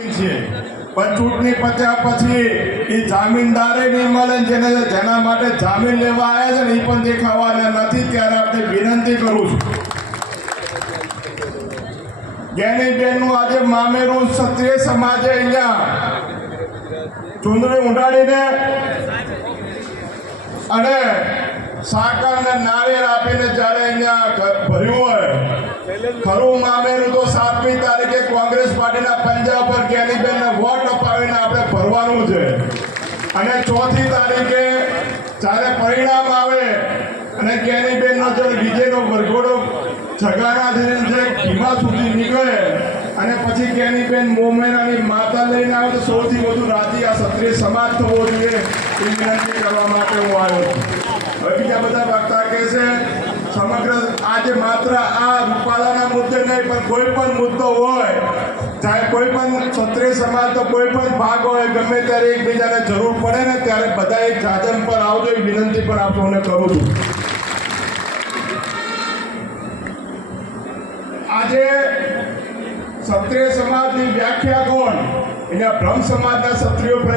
પણ ચૂંટણી પત્યા પછી એ જામીનદારે નહીં મળે જેને જેના માટે જામીન લેવા આવ્યા છે ને એ પણ દેખાવાના નથી. ત્યારે આપણે વિનંતી કરું છું. જ્ઞાનીબેનનું આજે મામેરું ક્ષત્રિય સમાજે અહીંયા ચૂંટણી ઉડાડીને અને સાકરને નાળિયેર આપીને જ્યારે અહીંયા ભર્યું ખરું મામેરું તો સાતમી તારીખે કોંગ્રેસ પાર્ટીના પંજા પર જ્ઞાનીબેનને વોટ અપાવીને આપણે ભરવાનું છે. અને ચોથી તારીખે જ્યારે પરિણામ આવે અને જ્ઞાનીબેનનો જો વિજયનો વરઘોડો જગાનાથી જે ભીમા સુધી નીકળે અને પછી જ્ઞાનીબેન મોમેરાની માતા લઈને આવે તો સૌથી વધુ રાજી આ ક્ષત્રિય સમાજ થવો જોઈએ એ વિનંતી કરવા માટે હું આવ્યો હવે બીજા બધા વક્તા કહે છે, સમગ્ર આજે માત્ર આ પણ કોઈ પણ મુદ્દો હોય, ચાહે કોઈ પણ ક્ષત્રિય સમાજ તો કોઈ પણ ભાગ હોય, ગમે ત્યારે એકબીજાને જરૂર પડે ને ત્યારે બધા એક સાધન પર આવજો, એ વિનંતી પણ આપ સૌને કરું છું. આજે ક્ષત્રિય સમાજની વ્યાખ્યા કોણ? એને બ્રહ્મ સમાજના ક્ષત્રિયો પર